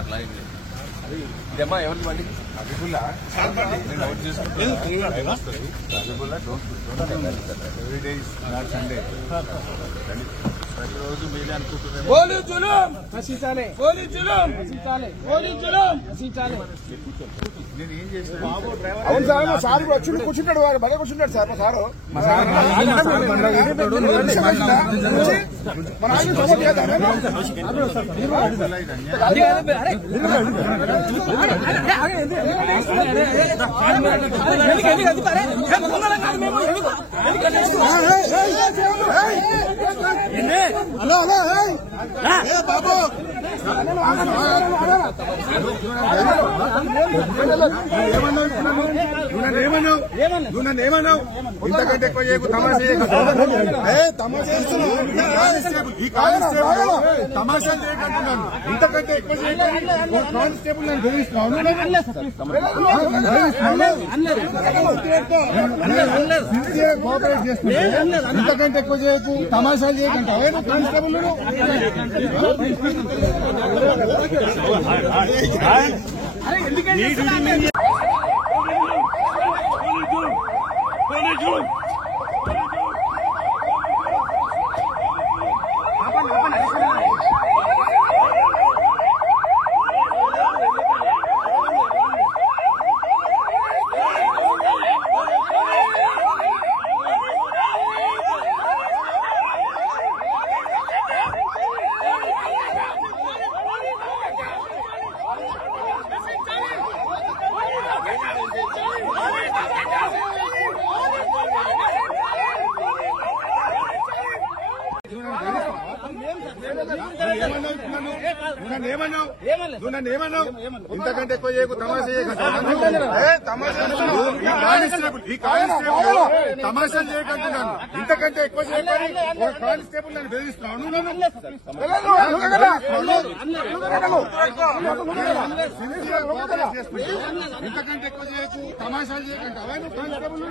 అట్లా ఇదేమ్మా ఎవరి బండి అభిబుల్లా నేను అవుట్ చేసుకుంటాను ఎవ్రీ డే నాట్ సండే ప్రతిరోజు మీరే అనుకుంటున్నాను నేను ఏం చేస్తాను అవును సార్ మా సార్ వచ్చి కూర్చుంటాడు వాడు భలే కూర్చుంటాడు సార్ మా సారు హలో హలో బాబు నువ్వు నన్ను ఏమన్నావు ఇంతకంటే ఎక్కువ చేయకు తమాషా ఈ కానిస్టేబుల్ తమాషా చేయకుంటున్నాను ఇంతకంటే ఎక్కువ చేయకు కానిస్టేబుల్ నన్ను బెదిరిస్తున్నాను కోఆపరేట్ చేస్తున్నాను ఇంతకంటే ఎక్కువ చేయకు తమాషా చేయకుంటావు కానిస్టేబుల్ నువ్వు నన్ను ఏమన్నావు ఇంతకంటే ఎక్కువ చేయకు తమాషా ఈ కానిస్టేబుల్ తమాషా చేయకుంటున్నాను ఇంతకంటే ఎక్కువ చేయకని ఒక కానిస్టేబుల్ నన్ను బెదిరిస్తున్నాను ఇంతకంటే ఎక్కువ చేయకు తమాషా చేయకంటే అవన్నీ కానిస్టేబుల్